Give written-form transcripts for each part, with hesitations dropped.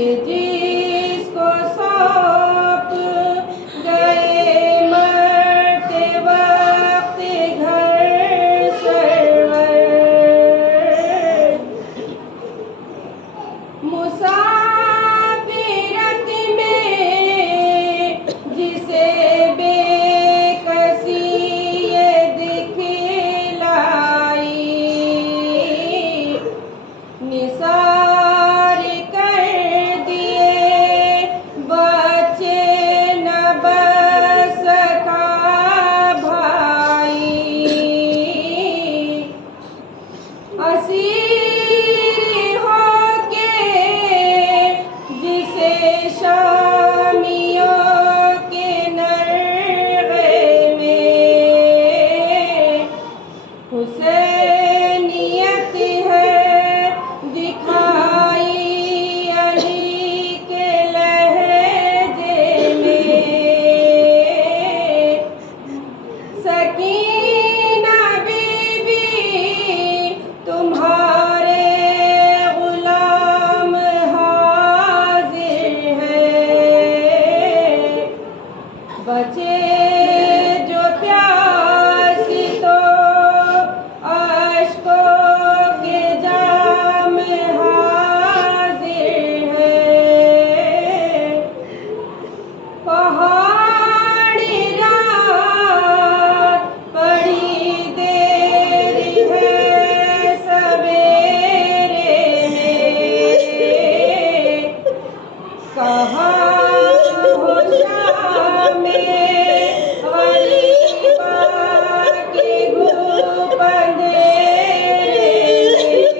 कि जिसको सौंप गए मरते वक्त घर सरवर, मुसाफिरत में जिसे बेकसी ये दिखलाई, निसार कर दिए बच्चे न बच सका भाई, असीर होके जिसे शामियों के नरगे में हुसैनियत है दिखाई अली के लहजे में, सकीना बीबी तुम्हारे गुलाम हाजिर है, बचे जो प्यासी तो अश्कों के जाम हाजिर है, पहाड़ी रात बड़ी देर है सवेरे में, कहाँ हो शाम में गरीबा के घूप अंधेरे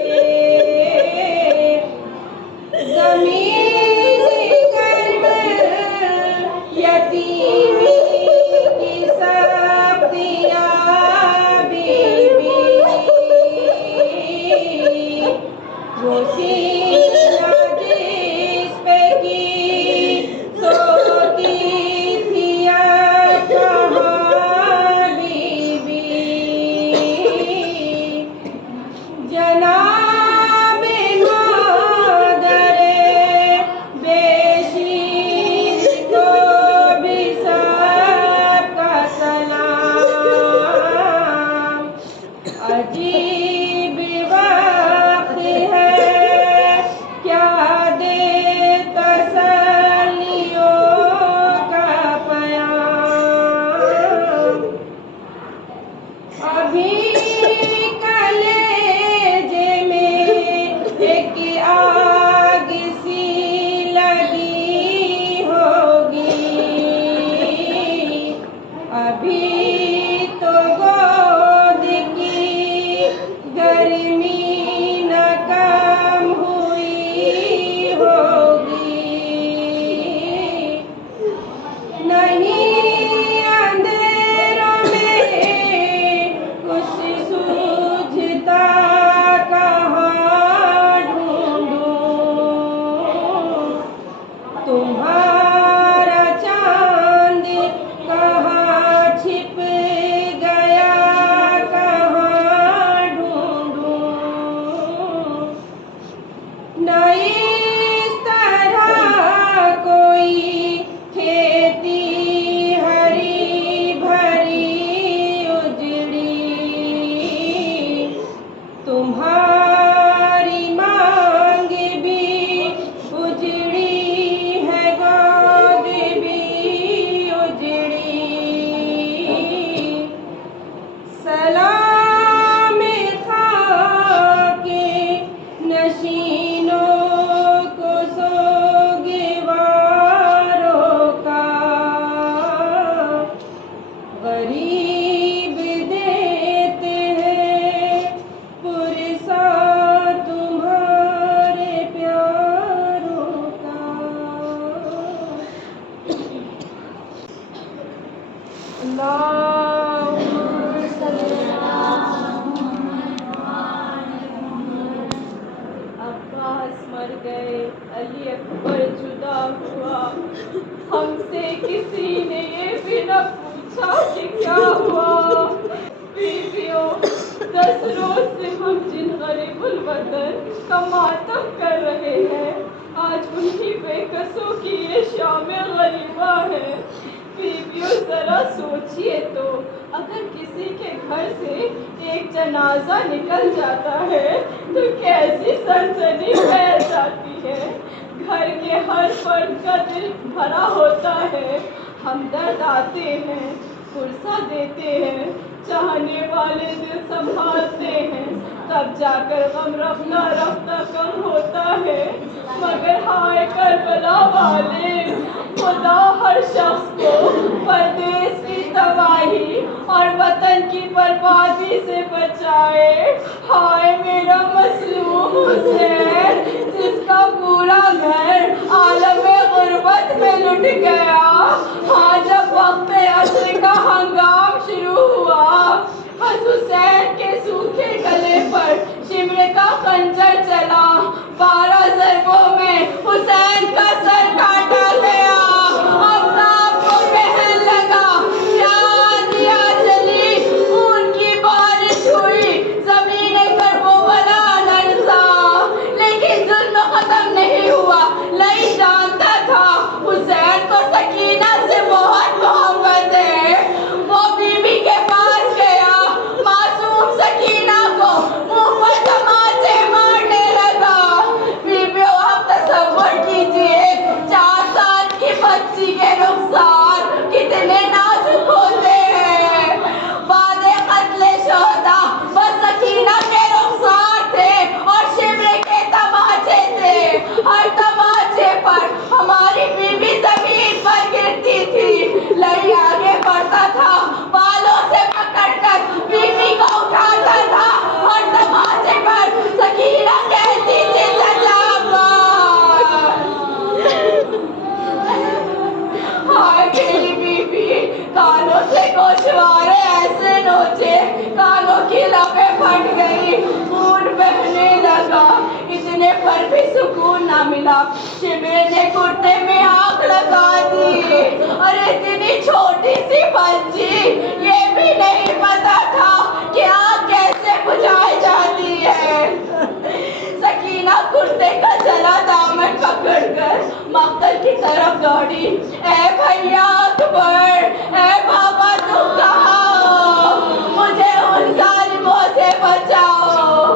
में, ज़मीन गर्म यतीमी की सब्ज़ियाँ बीबी, वो सीना जिस पे की सोती थी कहाँ बीबी, जनाब मादरे बेशीर को भी सबका सलाम, अजीब वक्त है क्या दे तसल्लियों का पयाम, अभी कलेजे में एक आग सी लगी होगी, अभी तो गोद की गर्मी न कम हुई होगी, नहीं अंधेरों में कुछ सूझता कहाँ ढूंढूं, तुम्हारा चांद कहाँ छिप गया कहाँ ढूंढूं, न इस तरह कोई खेती हरी भरी उजड़ी, तुम्हारी मांग भी उजड़ी है गोद भी उजड़ी, सलाम खाके नशीनों को सोगवारों का, गरीब देते हैं पुरसा तुम्हारे प्यारों का। अल्लाहुम्मा सल्ली अब्बास मर गए, अली अकबर जुदा हुआ, हमसे किसी ने ये भी न पूछा कि क्या हुआ। बीवियों, 10 रोज से हम जिन गरीबुल वतन का मातम कर रहे हैं, आज उन्हीं बेकसों की ये शाम गरीबा है। बीवियों जरा सोचिए तो, अगर किसी के घर से एक जनाजा निकल जाता है तो कैसी सनसनी फैल जाती है। घर के हर फर्द का दिल भरा होता है। हमदर्द आते हैं, फुर्सा देते हैं, चाहने वाले दिल संभालते हैं, तब जाकर गम रफ्ता रफ्ता कम होता है। मगर हाय करबला वाले, खुदा हर शख्स को परदेश की तबाही और वतन की बर्बादी से बचाए। हाय मेरा मसलूम हुसैन, जिसका पूरा घर आलमे गुर्बत में लुट गया। हाँ, जब वक्त असर का हंगाम शुरू हुआ, बस हुसैन के सूखे गले पर शिमरे का खंजर चला। 12 ज़रबों में हुसैन का सर काटा गया। आफ्ताब को बहन लगा, चांदिया चली, खून की बारिश हुई, ज़मीने करबला लरज़ा। लेकिन जुल्म खत्म नहीं हुआ। लई जानता था हुसैन को सकीना से बहुत मोहब्बत है। वो बीवी के पास गया, मासूम सकीना को मुंह पर तमाचे मारने लगा। बीवियों, आप तसव्वुर कीजिए, 4 साल की बच्ची के रुखसार कितने नाजुक होते हैं। वादे कत्ले शोहदा बस सकीना के रुखसार थे और शिमरे के तमाचे थे। हर तमाचे पर हमारी बीवी जमीन पर गिरती थी। लई आगे बढ़ता था, बालों से पकड़कर बीवी को उठाता था और तमाचे पर सकीना कहती थी सजावट। हाय मेरी बीवी, कानों से गोशवारे ऐसे नोचे, कानों की लपें फट गई, खून बहने लगा। इतने पर भी सुकून ना मिला। शिमरे ने कुर्ते में आग लगा दी। अरे इतनी छोटी सी बच्ची, ये भी नहीं पता था कि आग कैसे बुझाई जाती है। सकीना कुर्ते का जला दामन पकड़कर मक्तल की तरफ दौड़ी। ऐ भैया अकबर, ऐ बाबा, तुम कहाँ हो? मुझे उन जालिमों से बचाओ।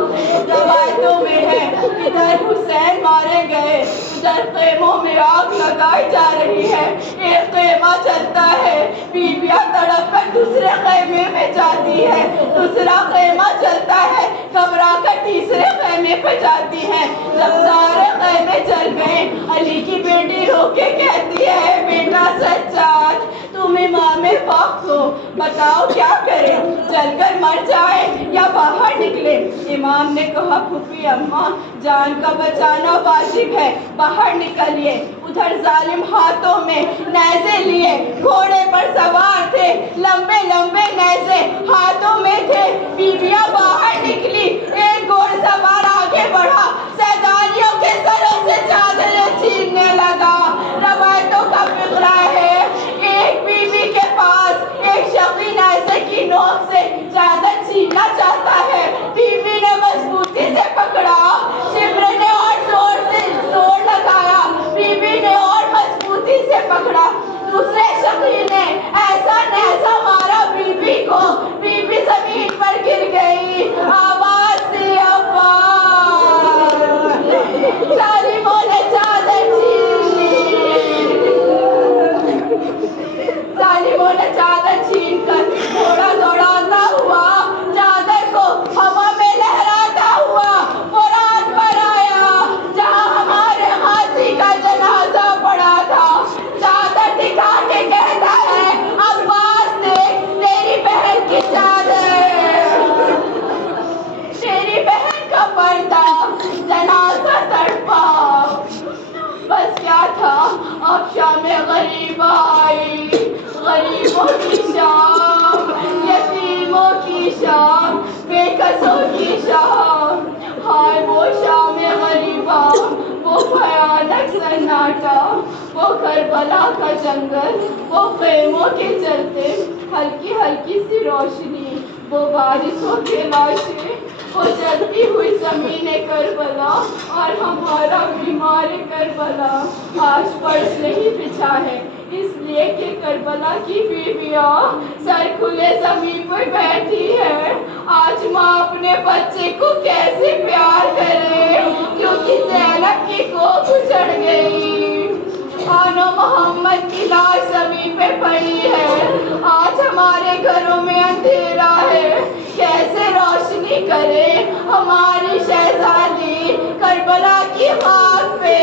रवायतों में है, इधर हुसैन मारे गए, उधर खेमों में आग लगाई जा रही है। एक खेमा चलता है, बीवियां तड़प कर दूसरे खेमे में जाती है। दूसरा खेमा चलता है, घबरा कर तीसरे खेमे पे जाती है। जब सारे खेमे चल गए, अली की बेटी रो के कहती है, बेटा सज्जाद, तुम इमाम वक्त हो, बताओ क्या करें, जलकर मर जाए या बाहर निकले। इमाम ने कहा, फूफी अम्मा, जान का बचाना वाजिब है, बाहर निकलिए। उधर जालिम हाथों में नेज़े लिए घोड़े पर सवार थे, लंबे लंबे नेज़े हाथों में थे। बीवियां बाहर निकली, एक घोड़सवार आगे बढ़ा, सैदानियों के सरों से चादरें छीनने लगा। रवायतों का फिक्रा है, एक बीवी के पास एक शख्स नेज़े की नोक से चादर छीनना चाहता है। बीवी ने मजबूती से पकड़ा, शिमरे ने और जोर से जोर लगाया, बीवी ने और मजबूती से पकड़ा। दूसरे शख्स ने ऐसा नेज़ा मारा बीवी को, बीवी जमीन पर गिर गई। आवाज दी, अब्बा। जालिमों ने चादर छीन ली। जालिमों ने चादर छीन कर घोड़ा दौड़ाता हुआ, चादर को हवा में लहराता हुआ फुरात पर आया, जहां हमारे हाथी का जनाजा पड़ा था। चादर दिखा के कहता है, अब्बास देख, तेरी बहन की चादर, तेरी बहन का पर्दा, जनाजा तड़पा। बस क्या था, अब शाम गरीबा आई, गरीबों की शाम, यतीमों की शाम, बेकसों की शाम। हाय वो शाम गरीबा, वो भयानक सन्नाटा, वो करबला का जंगल, वो खेमों के चलते हल्की हल्की सी रोशनी, वो बारिशों के लाशें, वो जलती हुई ज़मीन करबला और हमारा बीमार करबला आज फर्श नहीं बिछा है, इसलिए कि करबला की बीवियाँ सर खुले ज़मीन पर बैठी है। आज माँ अपने बच्चे को कैसे प्यार करे, क्योंकि ज़ैनब की कोख उजड़ गई। आनो मोहम्मद की लाश जमीन पे पड़ी है। आज हमारे घरों में अंधेरा है, कैसे रोशनी करे हमारी शहजादी करबला की खाक पे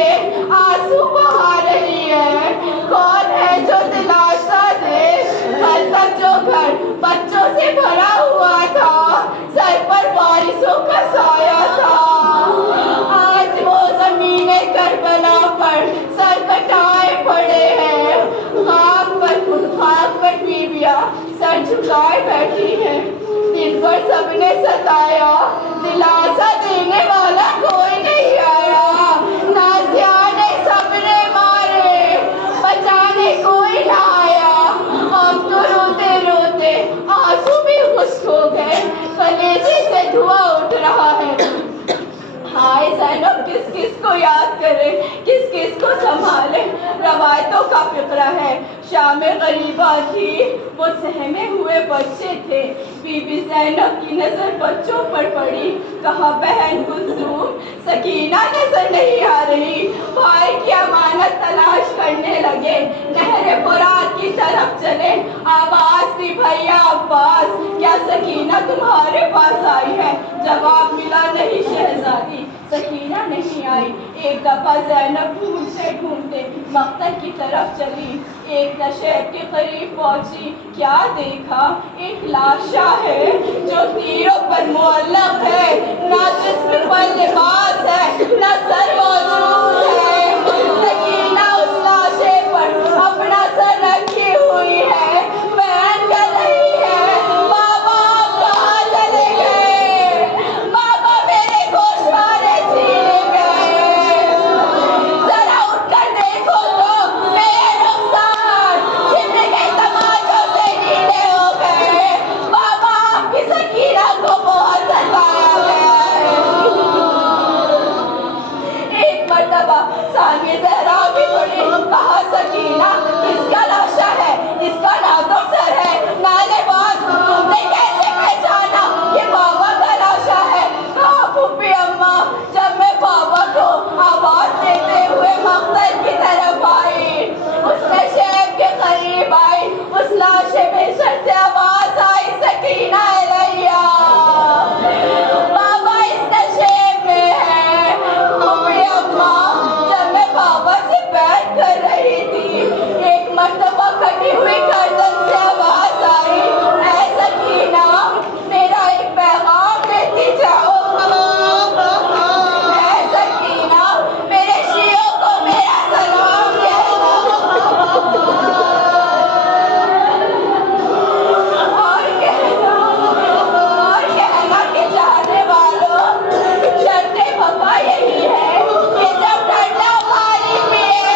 आंसू बहा रही है। कौन है जो दिलासा दे, कल तक जो घर बच्चों से भरा हुआ था, सर पर बारिशों का साया था, आज वो ज़मीने करबला पर सर कटाए पड़े हैं। खाक पर बीवियाँ सर झुकाए बैठी हैं। दिन भर सबने सताया, दिलासा देने वाला कोई नहीं आया। नाज़ियाने सबने मारे, बचाने कोई ना आया। हम तो रोते रोते आंसू भी खुश्क हो गए, कलेजे से धुआं उठ रहा है। हाय ज़ैनब किस किस को याद करे, किस किस को संभाले। रवायतों का फिक्रा है, शाम गरीबा थी, वो सहमे हुए बच्चे थे। बीबी ज़ैनब की नज़र बच्चों पर पड़ी, कहा बहन कुलसूम सकीना नजर नहीं आ रही। भाई की अमानत तलाश करने लगे, नहर फुरात की तरफ चले। आवाज़ दी भैया अब्बास, क्या सकीना तुम्हारे पास आई है? जवाब मिला नहीं शहजादी, सकीना नहीं आई। एक दफा ज़ैनब ढूंढते ढूंढते मक्तल की तरफ चली, एक नशेब के करीब पहुंची। क्या देखा, एक लाशा है जो तीरों पर मुअल्लक है, ना जिस्म पर लिबास है, ना सर मौजूद है। सकीना उस लाशे पर अपना सर रखी हुई है, बयान कर रही है, बाबा आप कहाँ चले गए? बाबा मेरे गोशवारे छीने गए। जरा उठकर देखो तो मेरे रुखसार छिपने के तमाचों से नीले हो गए। बाबा आपकी सकीना को बहुत सताया गया है। एक मर्तबा सामी ज़हरा भी बोली, कहा सकीना इसका लाशा है, इसका ना तो सर है ना लिबास, तुमने कैसे पहचाना ये बाबा का लाशा है? कहा फूफी अम्मा, जब मैं बाबा को आवाज देते हुए मक्तल की तरफ आई, उसने शेब के करीब आई, उस लाशे में से आवाज आई सकीना इलैया। बाबा इस नशेब में है। फूफी अम्मा, जब मैं बाबा से बैठ कर रही थी, एक मर्तबा कटी हुई गर्दन से आवाज आई, ऐ सकीना मेरा एक पैगाम देती जाओ। ऐ सकीना मेरे शियों को मेरा सलाम कहना। और कहना कि चाहने वालों, शर्ते वफा यही है कि जब ठंडा पानी पिए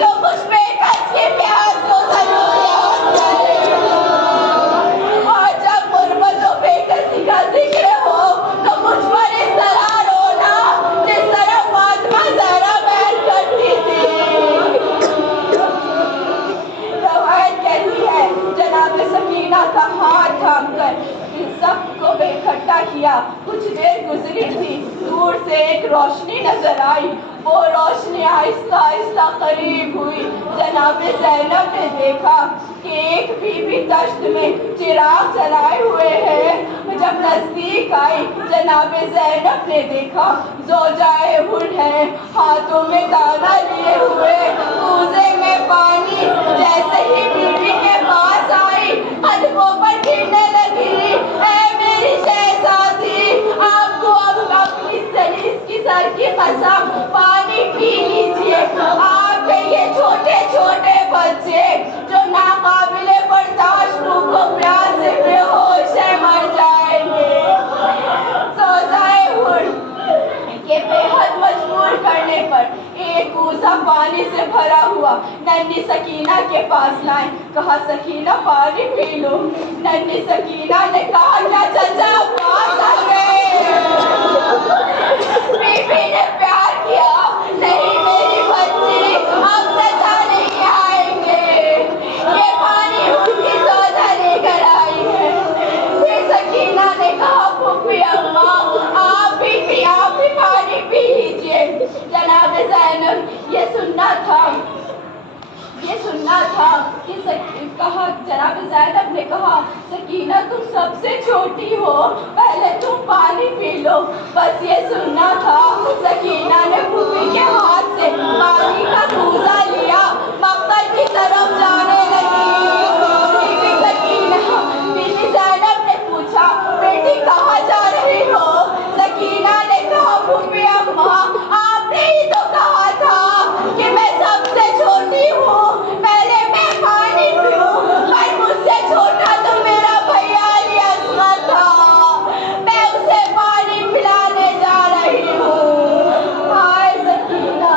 तो कुछ बेकस की प्यास को जरूर याद करे, और जब गुर्बत और बेकसी का जिक्र हो तो मुझ पर इस तरह रोना जिस तरह फातिमा ज़हरा बैठ करती थी। रवायत कहती है जनाब सकीना का हाथ थामकर इन सबको इकट्ठा किया। कुछ देर गुजरी थी, दूर से एक रोशनी नजर आई। वो रोशनी आहिस्ता आहिस्ता करीब हुई। जनाब ज़ैनब ने देखा कि एक बीबी तश्त में चिराग जलाए हुए है। जब नजदीक आई, जनाब ज़ैनब ने देखा ज़ौजाए हुर है, हाथों में दाना लिए हुए, कूज़े में पानी। जैसे ही बीबी के पास आई, कदमों पर गिरने लगी, ऐ मेरी शहजादी, आपको अब अपनी सलीस की सर की कसम, पानी पी लीजिए। आपके ये छोटे छोटे बच्चे जो नाकाबिले बर्दाश्त भूखों प्यास से बेहोश है, मर जाएंगे। ज़ौजाए हुर के बेहद मजबूर करने पर एक कूज़ा पानी से भरा हुआ नन्ही सकीना के पास लाए। कहा सकीना पानी पी लो। नन्ही सकीना ने कहा क्या चचा सके। बीबी ने प्यार किया, नहीं मेरी बच्ची, अब सजा नहीं आएंगे। ये पानी उनकी सौदा लेकर आई है। फिर सकीना ने कहा फूफी अम्मा आप भी पानी पी लीजिए। जनाब ज़ैनब ये सुनना था कि कहा जनाब ज़ैनब ने कहा सकीना तुम सबसे छोटी हो, पहले तुम पानी पी लो। बस ये सुनना था। सकीना ने फूफी के हाथ से पानी का कूजा लिया, मक्तल की तरफ जाने लगी। बीबी ज़ैनब ने पूछा बेटी कहाँ जा रही हो? सकीना ने कहा फूफी अम्मा आपने ही तो कहा था कि मैं सबसे छोटी हूँ, पहले मैं पानी पीऊँ, पर मुझसे छोटा तो मेरा भैया अली असगर था, मैं उसे पानी पिलाने जा रही हूँ। हाय सकीना।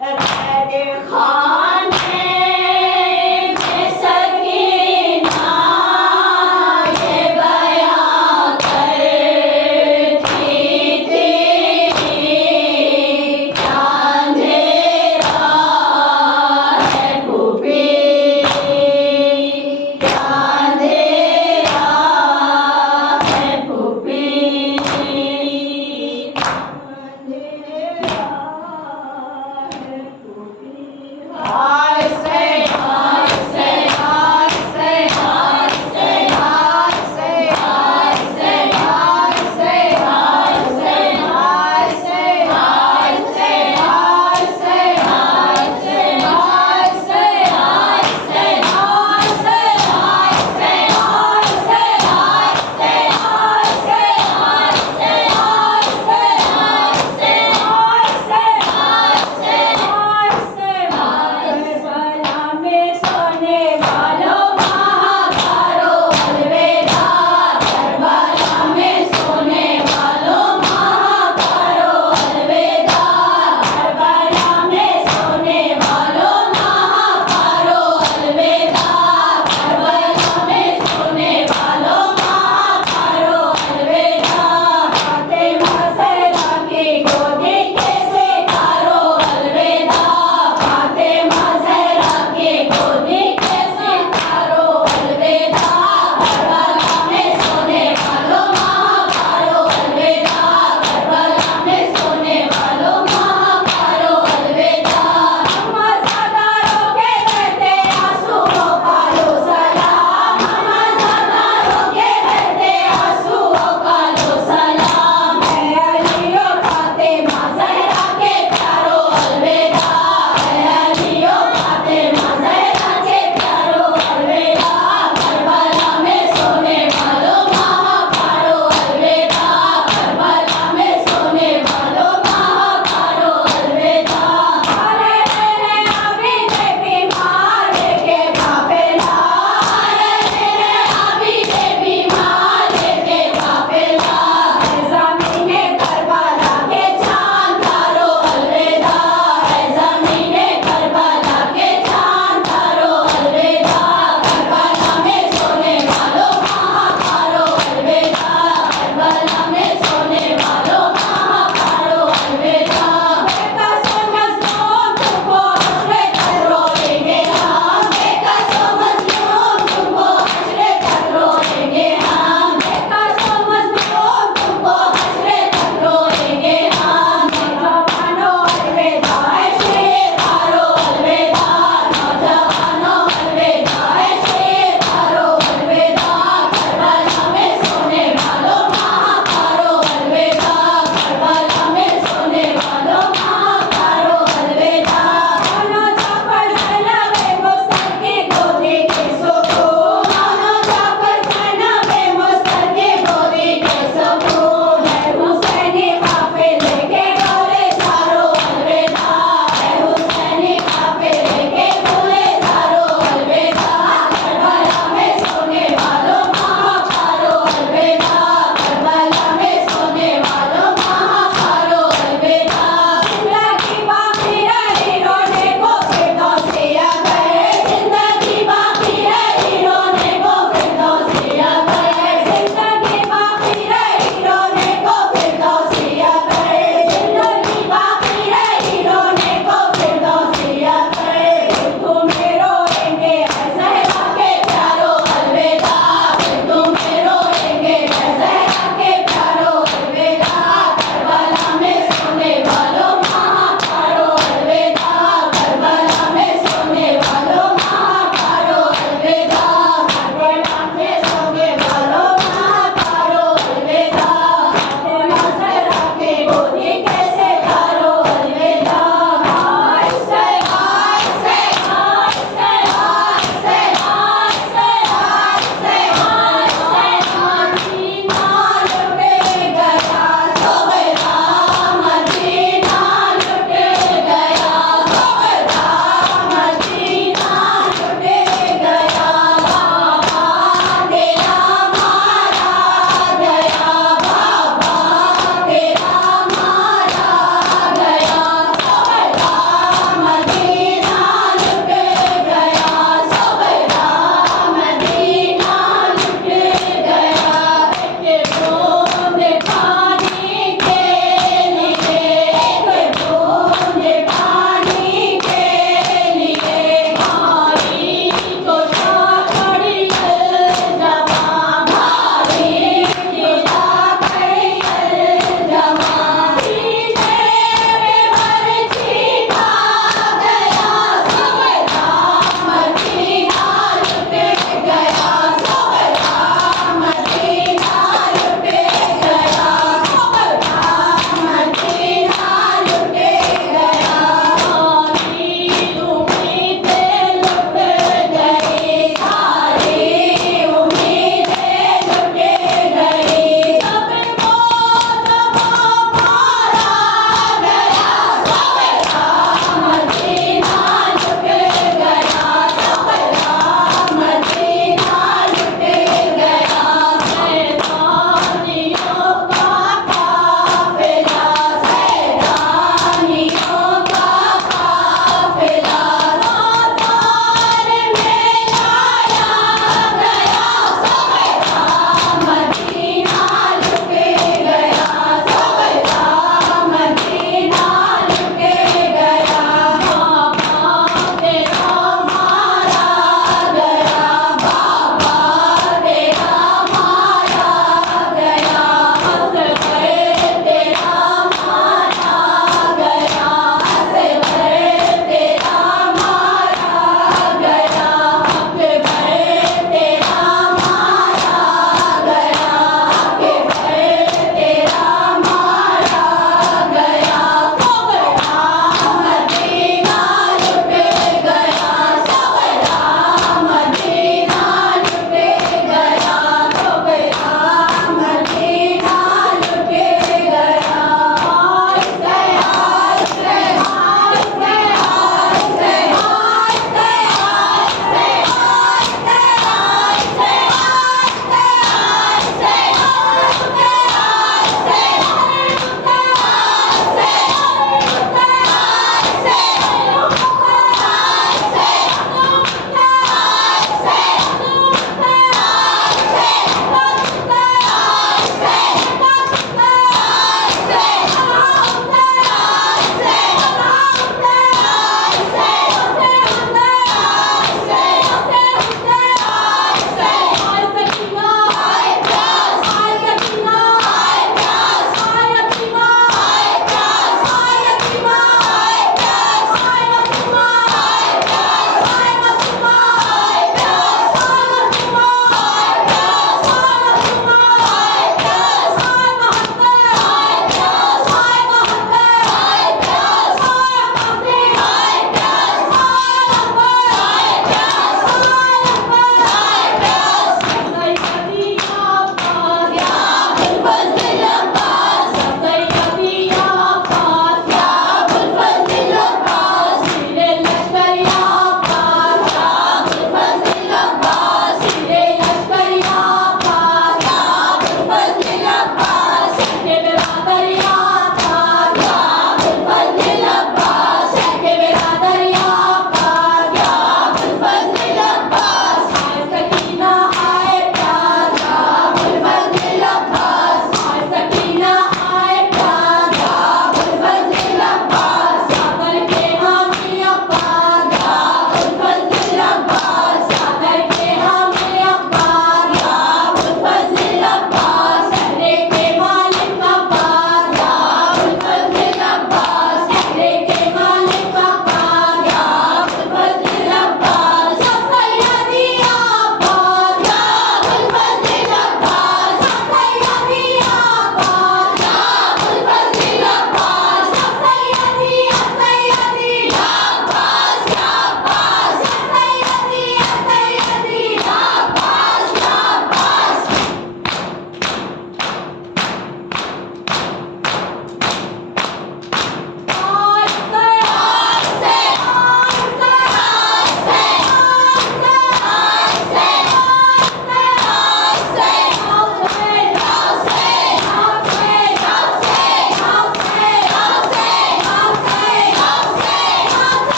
मैंने खा